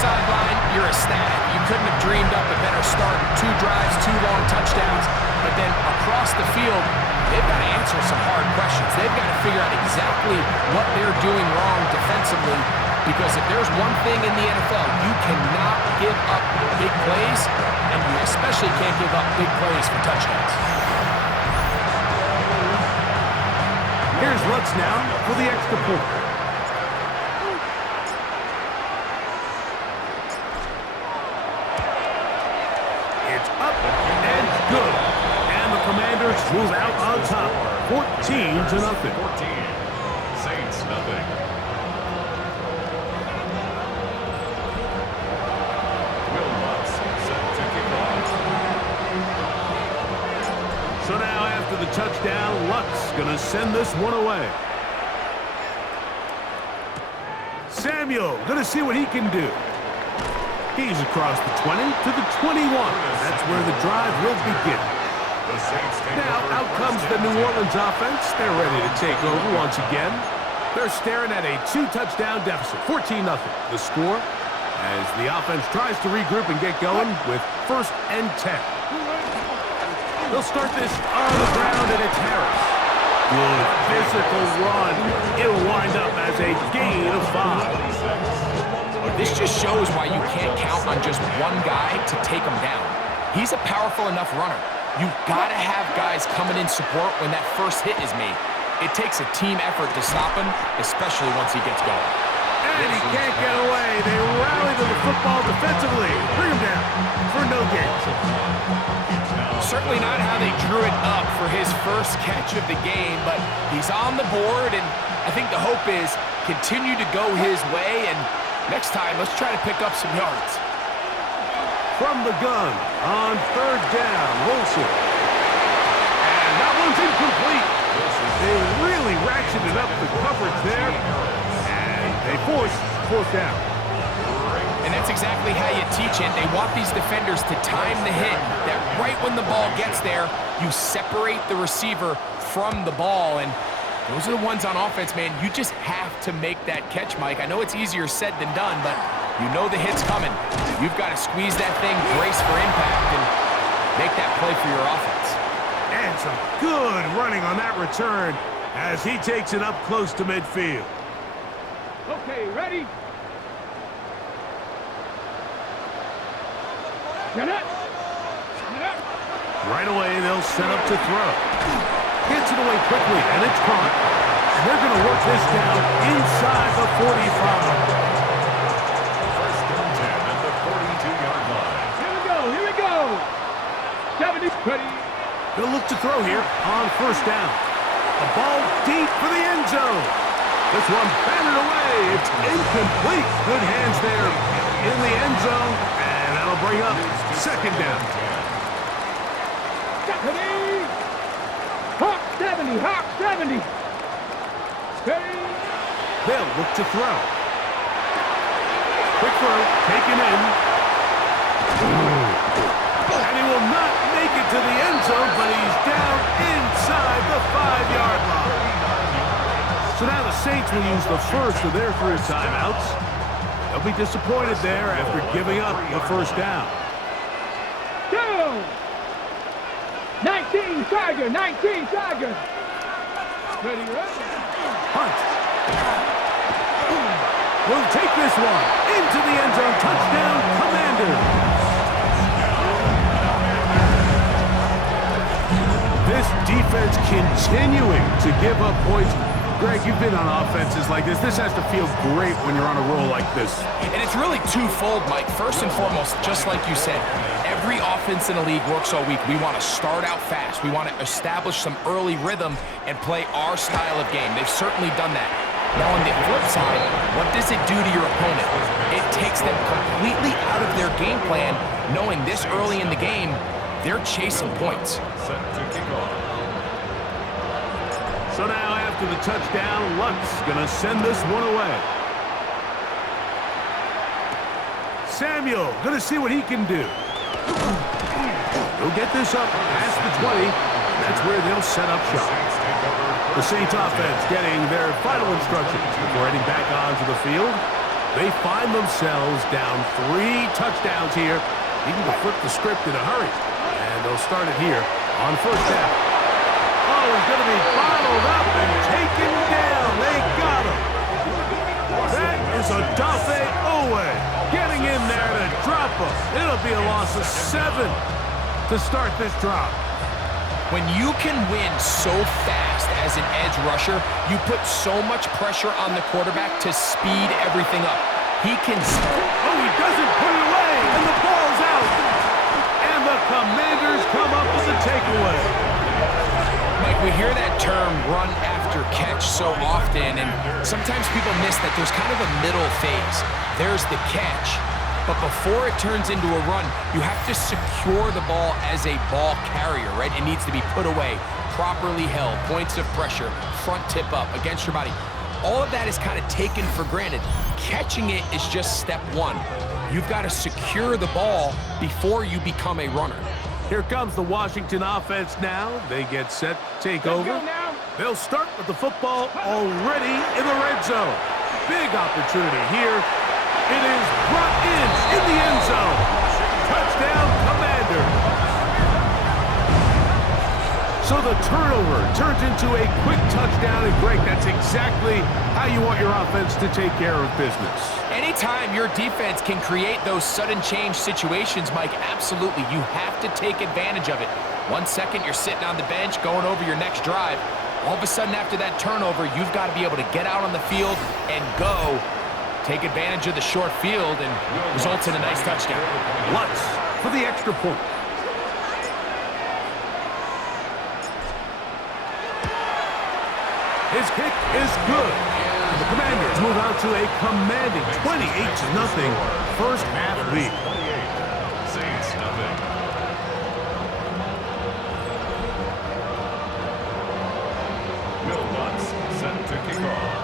sideline, you're ecstatic. You couldn't have dreamed up a better start. 2 drives, 2 long touchdowns. But then across the field, they've got to answer some hard questions. They've got to figure out exactly what they're doing wrong defensively, because if there's one thing in the NFL, you cannot give up big plays, and you especially can't give up big plays for touchdowns. Here's Lutz now for the extra point. It's up and good. And the Commanders move out on top, 14-0. 14. Saints nothing. Will Lutz set to kick off. So now after the touchdown, Lutz gonna send this one away. Samuel gonna see what he can do. He's across the 20 to the 21. That's where the drive will begin. The Saints take Now over out comes the New Orleans offense. They're ready to take over once again. They're staring at a 2-touchdown deficit, 14-0. The score as the offense tries to regroup and get going with 1st and 10. They'll start this on the ground, and it's Harris. Good physical run. It'll wind up as a gain of 5. This just shows why you can't count on just one guy to take him down. He's a powerful enough runner. You've got to have guys coming in support when that first hit is made. It takes a team effort to stop him, especially once he gets going. And he can't get away. They rally to the football defensively. Bring him down for no gain. Certainly not how they drew it up for his first catch of the game, but he's on the board, and I think the hope is continue to go his way, and next time, let's try to pick up some yards. From the gun on 3rd down, Wilson. And that one's incomplete. They really ratcheted up the coverage there, and they forced 4th down. And that's exactly how you teach it. They want these defenders to time the hit, that right when the ball gets there, you separate the receiver from the ball, and those are the ones on offense, man. You just have to make that catch, Mike. I know it's easier said than done, but you know the hit's coming. You've got to squeeze that thing, brace for impact, and make that play for your offense. And some good running on that return as he takes it up close to midfield. Okay, ready? Get it! Right away, they'll set up to throw. Gets it away quickly, and it's caught. And they're going to work this down inside the 45. First and 10 at the 42-yard line. Here we go! 70, ready? They'll look to throw here on 1st down. A ball deep for the end zone. This one batted away. It's incomplete. Good hands there in the end zone, and that'll bring up 2nd down. Ready? Hawk 70, Hawk 70. Ready? They'll look to throw. Quick throw, taken in. And he will not make it to the end zone, but he's down inside the 5-yard line. So now the Saints will use the first of their 3 timeouts. They'll be disappointed there after giving up the 1st down. Go! 19 Tiger, 19 Tiger. Ready, ready? Hunt. Will take this one into the end zone. Touchdown, Commanders. This defense continuing to give up points. Greg, you've been on offenses like this. This has to feel great when you're on a roll like this. And it's really twofold, Mike. First and foremost, just like you said, every offense in the league works all week. We want to start out fast. We want to establish some early rhythm and play our style of game. They've certainly done that. Now, on the flip side, what does it do to your opponent? It takes them completely out of their game plan, knowing this early in the game, they're chasing points. Set to kick off. So now after the touchdown, Lutz gonna send this one away. Samuel gonna see what he can do. He'll get this up past the 20. That's where they'll set up shop. The Saints offense getting their final instructions before heading back onto the field. They find themselves down 3 touchdowns here. Needing to flip the script in a hurry. And they'll start it here on first down. Oh, he's going to be bottled up and taken down. They got him. That is a Dafe Owe getting in there to drop him. It'll be a loss of 7 to start this drive. When you can win so fast as an edge rusher, you put so much pressure on the quarterback to speed everything up. He can... Oh, he doesn't put it away, and the ball's out. And the Commanders come up with the takeaway. Mike, we hear that term run after catch so often, and sometimes people miss that there's kind of a middle phase. There's the catch. But before it turns into a run, you have to secure the ball as a ball carrier, right? It needs to be put away, properly held, points of pressure, front tip up against your body. All of that is kind of taken for granted. Catching it is just step one. You've got to secure the ball before you become a runner. Here comes the Washington offense now. They get set to take over. They'll start with the football already in the red zone. Big opportunity here. It is brought in the end zone. Touchdown, Commanders. So the turnover turns into a quick touchdown, and Greg, that's exactly how you want your offense to take care of business. Anytime your defense can create those sudden change situations, Mike, absolutely, you have to take advantage of it. 1 second, you're sitting on the bench going over your next drive. All of a sudden, after that turnover, you've got to be able to get out on the field and go. Take advantage of the short field and results in a nice touchdown. Lutz for the extra point. His kick is good. And the Commanders move out to a commanding 28-0 first half lead. Saints nothing. Will Lutz set to kick off.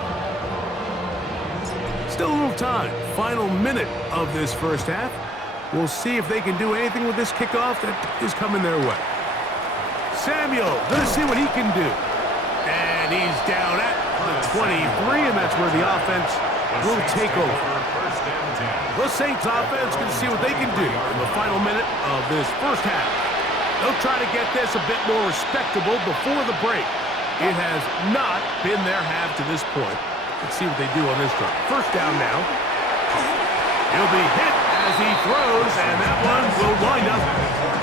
Still a little time. Final minute of this first half. We'll see if they can do anything with this kickoff that is coming their way. Samuel, gonna see what he can do. And he's down at the 23, and that's where the offense will take over. The Saints offense can see what they can do in the final minute of this first half. They'll try to get this a bit more respectable before the break. It has not been their half to this point. Let's see what they do on this drive. First down now. He'll be hit as he throws, and that one will wind up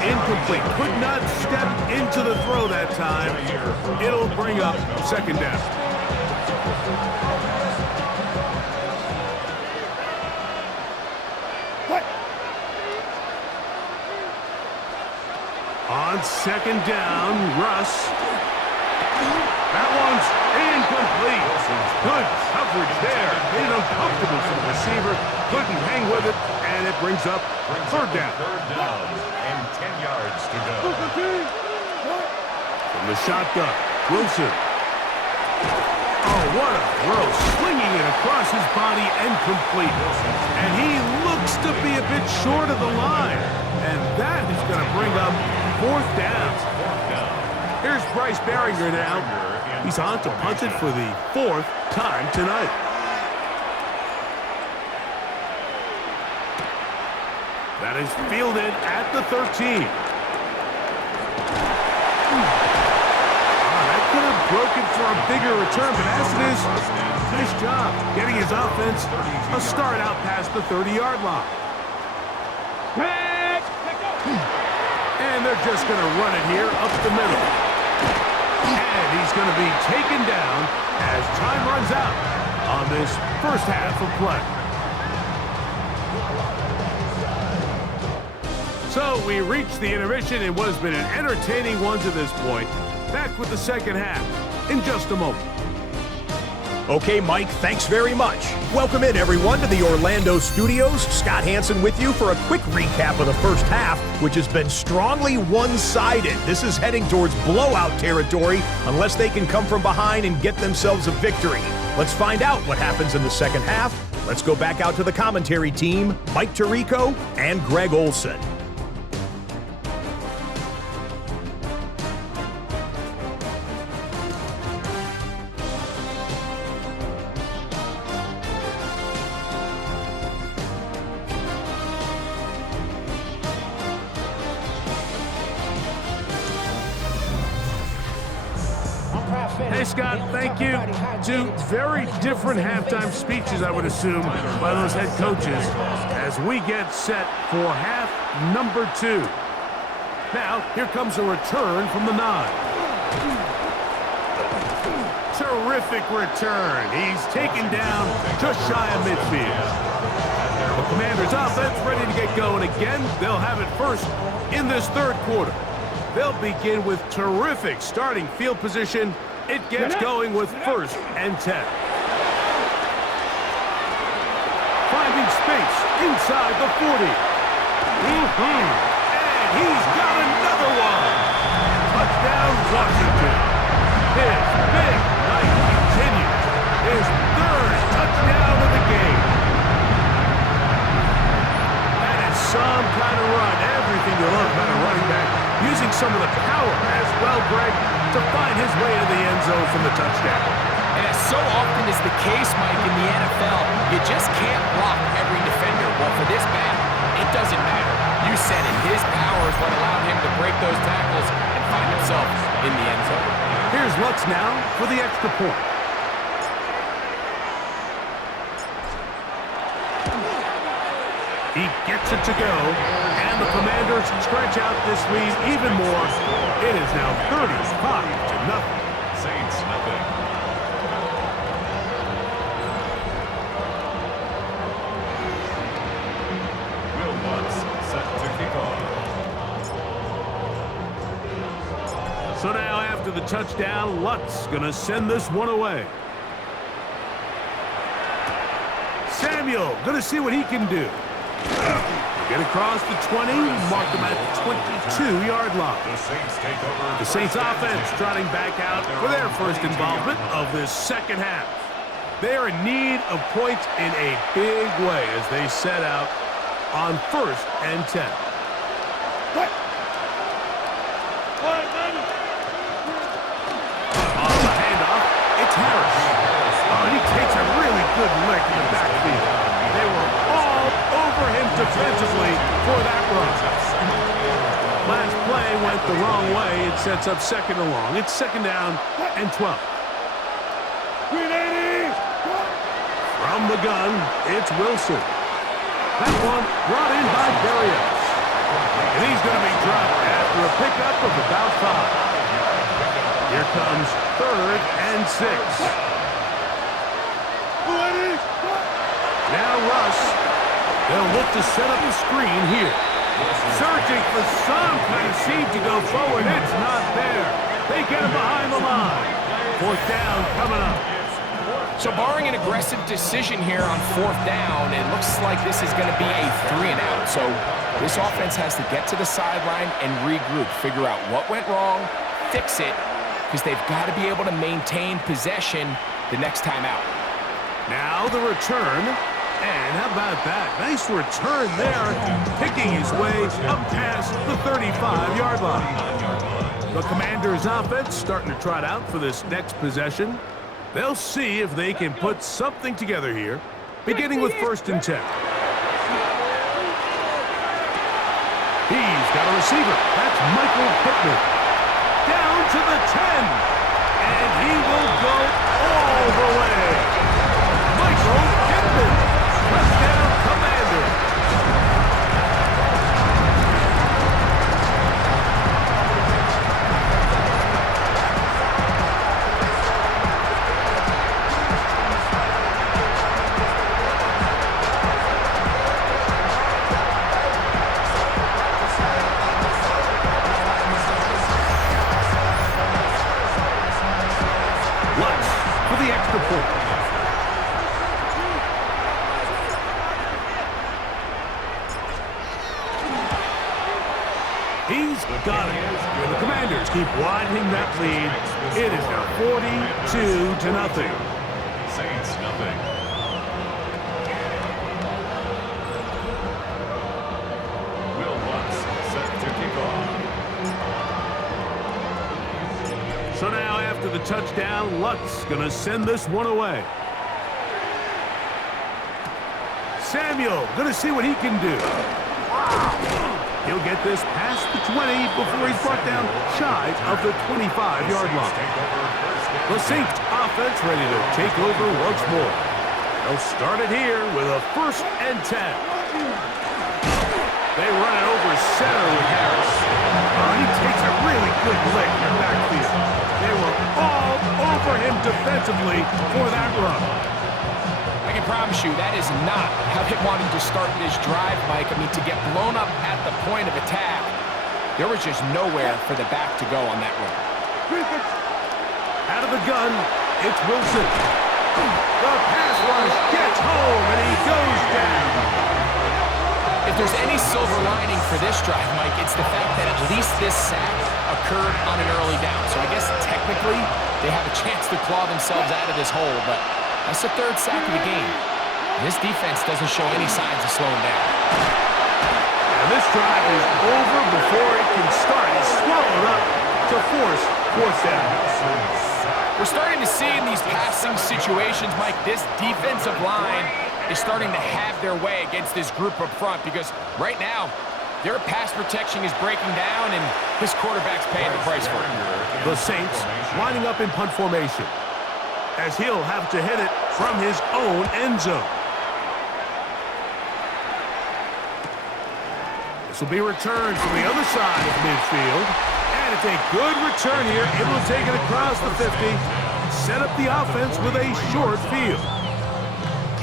incomplete. Could not step into the throw that time. It'll bring up second down. On second down, Russ. That one's incomplete. Good coverage there. Made it uncomfortable for the receiver. Couldn't hang with it, and it brings up third down. Third down and 10 yards to go. From the shotgun, Wilson. Oh, what a throw. Swinging it across his body and complete. And he looks to be a bit short of the line. And that is going to bring up fourth down. Here's Bryce Behringer now. He's on to punt it for the 4th time tonight. That is fielded at the 13. That could have broken for a bigger return, but as it is, nice job getting his offense a start out past the 30-yard line. And they're just going to run it here up the middle. And he's going to be taken down as time runs out on this first half of play. So we reach the intermission in what has been an entertaining one to this point. Back with the second half in just a moment. Okay, Mike, thanks very much. Welcome in, everyone, to the Orlando studios. Scott Hansen with you for a quick recap of the first half, which has been strongly one-sided. This is heading towards blowout territory unless they can come from behind and get themselves a victory. Let's find out what happens in the second half. Let's go back out to the commentary team, Mike Tirico and Greg Olson. Hey, Scott, thank you. Two very different halftime speeches, I would assume, by those head coaches as we get set for half number 2. Now, here comes a return from the 9. Terrific return. He's taken down just shy of midfield. The Commanders' offense ready to get going again. They'll have it first in this third quarter. They'll begin with terrific starting field position. It gets going with 1st and 10. Finding space inside the 40. And he's got another one. Touchdown, Washington. His big night continues. His 3rd touchdown of the game. That is some kind of run. Everything you love about a running back. Using some of the power as well, Greg, to find his way to the end zone from the touchdown. And as so often is the case, Mike, in the NFL, you just can't block every defender. Well, for this back, it doesn't matter. You said it. His power is what allowed him to break those tackles and find himself in the end zone. Here's Lutz now for the extra point. He gets it to go, and the Commanders stretch out this lead even more. It is now 35-0. Saints nothing. Will Lutz set to kick off. So now after the touchdown, Lutz gonna send this one away. Samuel gonna see what he can do. Get across the 20, mark them at the 22-yard line. The Saints take over. The Saints offense trotting back out for their first involvement of this second half. They are in need of points in a big way as they set out on 1st and 10. On the handoff, it's Harris. And he takes a really good lick in the backfield. They were all over him defensively for that run. Last play went the wrong way. It sets up 2nd and long. It's 2nd down and 12. From the gun, it's Wilson. That one brought in by Berrios. And he's going to be dropped after a pickup of about 5. Here comes 3rd and 6. Now Russ. They'll look to set up a screen here. Searching for some kind of seam to go forward. It's not there. They get him behind the line. 4th down coming up. So barring an aggressive decision here on 4th down, it looks like this is going to be a 3-and-out. So this offense has to get to the sideline and regroup, figure out what went wrong, fix it, because they've got to be able to maintain possession the next time out. Now the return. And how about that? Nice return there, picking his way up past the 35-yard line. The Commanders' offense starting to trot out for this next possession. They'll see if they can put something together here, beginning with 1st and 10. He's got a receiver. That's Michael Pittman. Down to the 10. And he will go all the way. Michael Pittman. Touchdown, Commanders. Lutz for the extra point. He's got it. And the Commanders keep widening that lead. It is now 42-0. Saints nothing. Will Lutz set to kick off. So now after the touchdown, Lutz gonna send this one away. Samuel gonna see what he can do. He'll get this past the 20 before he's brought down shy of the 25-yard line. The Saints offense ready to take over once more. They'll start it here with a 1st and 10. They run it over center with Harris. He takes a really good lick in the backfield. They were all over him defensively for that run. I can promise you that is not how they wanted to start this drive, Mike. I mean, to get blown up at the point of attack, there was just nowhere for the back to go on that run. Out of the gun, it's Wilson. The pass rush gets home, and he goes down. If there's any silver lining for this drive, Mike, it's the fact that at least this sack occurred on an early down. So I guess technically they have a chance to claw themselves out of this hole, but that's the 3rd sack of the game. This defense doesn't show any signs of slowing down. And this drive is over before it can start. It's swallowed up to force 4th down. We're starting to see in these passing situations, Mike, this defensive line is starting to have their way against this group up front because right now, their pass protection is breaking down and this quarterback's paying the price for it. The Saints lining up in punt formation as he'll have to hit it from his own end zone. This will be returned from the other side of midfield. And it's a good return here. It will take it across the 50. Set up the offense with a short field.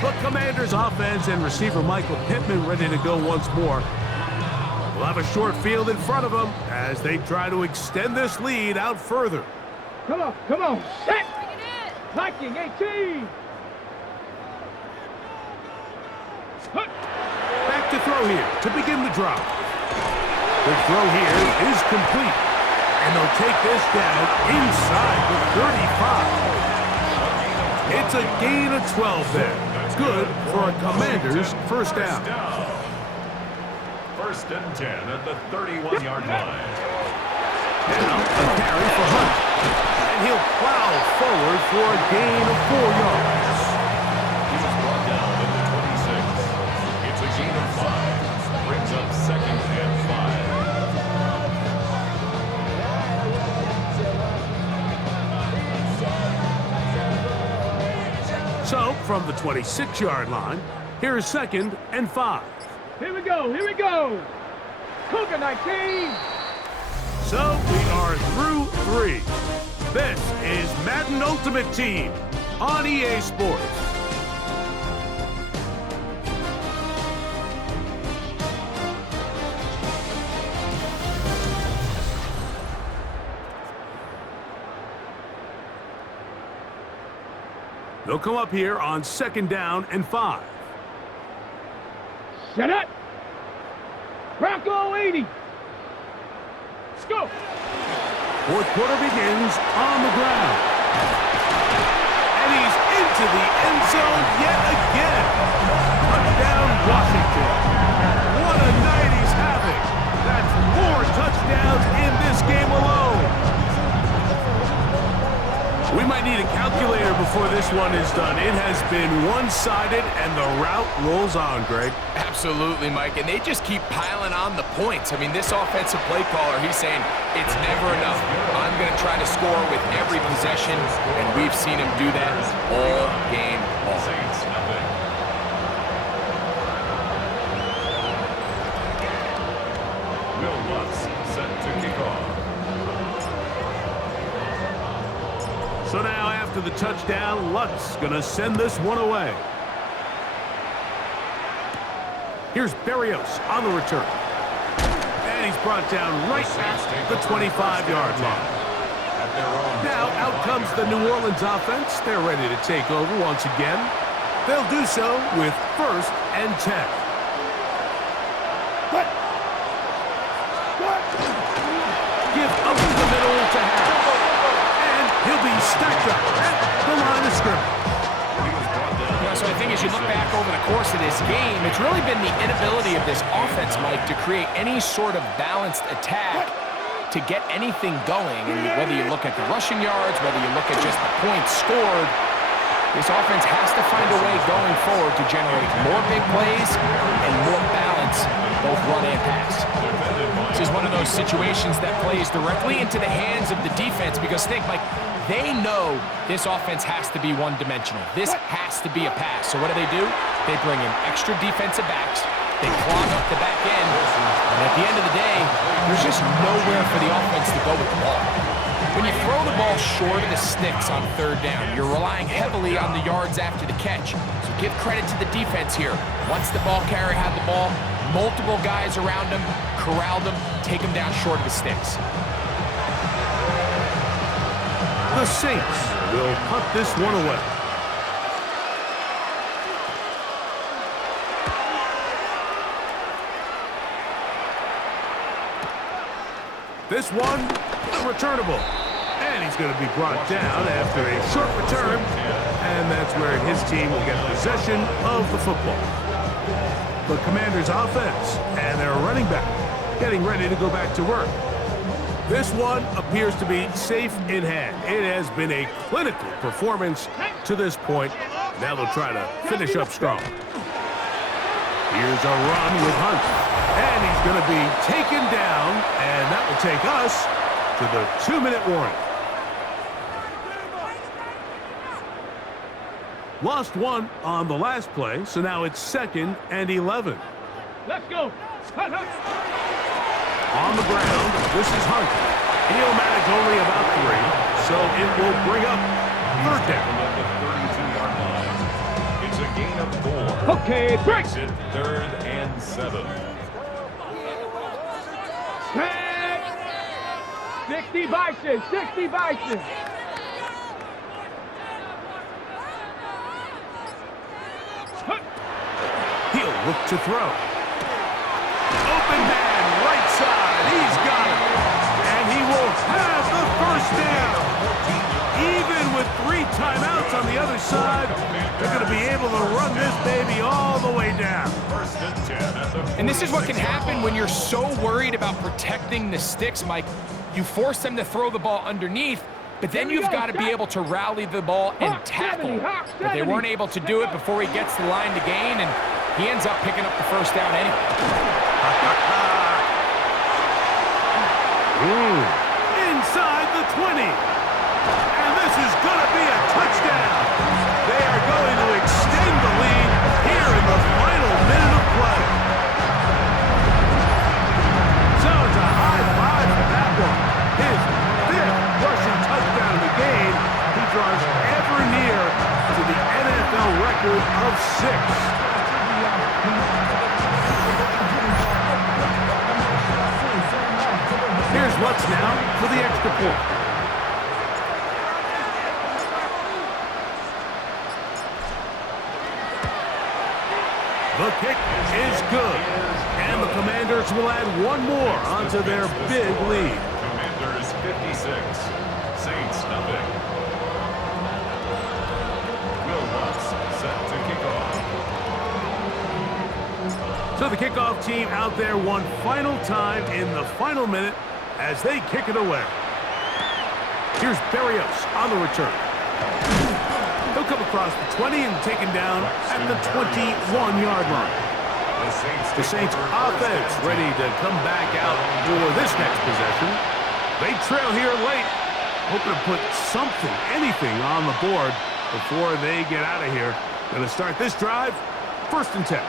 The Commanders' offense and receiver Michael Pittman ready to go once more. We'll have a short field in front of them as they try to extend this lead out further. Come on, set! Blocking 18! Back to throw here to begin the drop. The throw here is complete. And they'll take this down inside the 35. It's a gain of 12 there. Good for a Commander's 1st down. 1st and 10 at the 31-yard line. Now a carry for Hunt. And he'll plow forward for a gain of 4 yards. He was brought down at the 26. It's a gain of 5. Brings up 2nd and 5. So, from the 26-yard line, here's 2nd and 5. Here we go! Cougar 19! So, we are through 3. This is Madden Ultimate Team on EA Sports. They'll come up here on 2nd down and 5. Set up! Bronco 80! Let's go! 4th quarter begins on the ground. And he's into the end zone yet again. Touchdown, Washington. What a night he's having. That's 4 touchdowns in this game alone. We might need a calculator before this one is done. It has been one-sided, and the route rolls on, Greg. Absolutely, Mike, and they just keep piling on the points. I mean, this offensive play caller, he's saying it's never enough. I'm going to try to score with every possession, and we've seen him do that all game long. Saints nothing. Will Lutz set to kick off. So now after the touchdown, Lutz gonna send this one away. Here's Berrios on the return. And he's brought down right at the 25-yard line. Now out comes the New Orleans offense. They're ready to take over once again. They'll do so with 1st and 10. Give up the middle to Harris. He'll be stacked up at the line of scrimmage. So I think as you look back over the course of this game, it's really been the inability of this offense, Mike, to create any sort of balanced attack to get anything going. And whether you look at the rushing yards, whether you look at just the points scored, This offense has to find a way going forward to generate more big plays and more balance, both run and pass. This is one of those situations that plays directly into the hands of the defense because think, Mike, they know this offense has to be one-dimensional. This has to be a pass. So what do? They bring in extra defensive backs. They clog up the back end. And at the end of the day, there's just nowhere for the offense to go with the ball. When you throw the ball short of the sticks on third down, you're relying heavily on the yards after the catch. So give credit to the defense here. Once the ball carrier had the ball, multiple guys around him, corralled him, take him down short of the sticks. The Saints will punt this one away. This one, returnable. And he's going to be brought down after a short return. And that's where his team will get possession of the football. The Commanders' offense and their running back getting ready to go back to work. This one appears to be safe in hand. It has been a clinical performance to this point. Now they'll try to finish up strong. Here's a run with Hunt. And he's going to be taken down, and that will take us to the 2-minute warning. Lost one on the last play, so now it's 2nd and 11. Let's go. Hunt, Hunt. On the ground, this is Hunt. He'll manage only about 3, so it will bring up 3rd down. At the 32-yard line. It's a gain of 4. Okay, break. Makes it 3rd and 7. 60 Bison, 60 Bison. He'll look to throw. Open man, right side. He's got it. And he will have the 1st down. Even with 3 timeouts on the other side, they're going to be able to run this baby all the way down. 1st and 10 at the 40. And this is what can happen when you're so worried about protecting the sticks, Mike. You force them to throw the ball underneath, but then you've got to be able to rally the ball and tackle. But they weren't able to do it before he gets the line to gain, and he ends up picking up the 1st down anyway. Inside the 20. And this is going to be a touchdown. They are going to extend the lead here in the final minute of play. So it's a high five for that one. His 5th rushing touchdown of the game. He draws ever near to the NFL record of 6. Here's Lutz now for the extra point. The kick is good. And the Commanders will add one more onto their big lead. Commanders 56. Saints nothing. Will Lutz set to kick off. So the kickoff team out there one final time in the final minute as they kick it away. Here's Berrios on the return. He'll come across the 20 and taken down at the 21-yard line. The Saints offense ready to come back out for this next possession. They trail here late, hoping to put something, anything on the board before they get out of here. Going to start this drive, 1st and 10.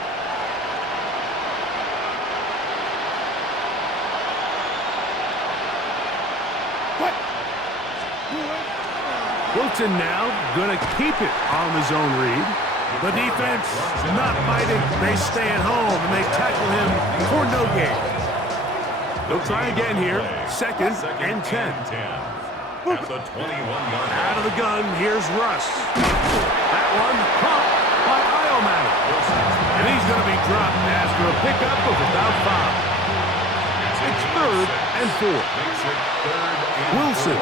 Wilton now going to keep it on the zone read. The defense not biting. They stay at home and they tackle him for no gain. They'll try again here. 2nd and 10. At the 21-yard line. Out of the gun, here's Russ. That one caught by Iomatter. And he's going to be dropped after a pickup of about 5. It's 3rd and 4. Makes it 3rd and Wilson.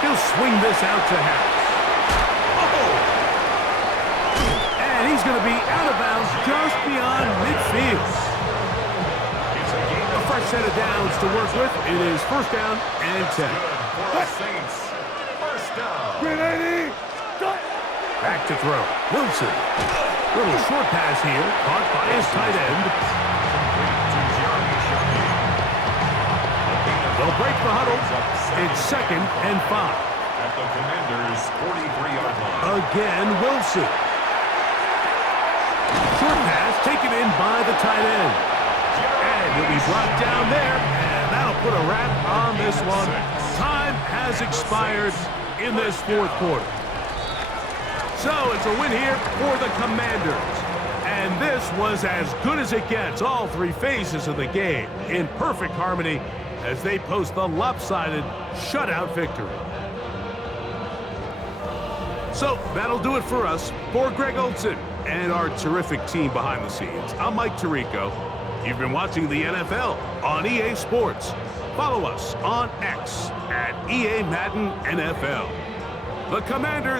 He'll swing this out to Harris. Oh! And he's going to be out of bounds just beyond midfield. A fresh set of downs to work with. It is 1st down and 10. For the Saints. 1st First down. Back to throw. Wilson. Little short pass here. Caught by his tight end. They'll break the huddle. It's 2nd and 5. At the Commanders' 43-yard line. Again, Wilson. Short pass taken in by the tight end. And he'll be brought down there, and that'll put a wrap on this one. Time has expired in this 4th quarter. So it's a win here for the Commanders. And this was as good as it gets, all 3 phases of the game in perfect harmony as they post the lopsided shutout victory. So that'll do it for us. For Greg Olson and our terrific team behind the scenes, I'm Mike Tirico. You've been watching the NFL on EA Sports. Follow us on X at EA Madden NFL. The Commanders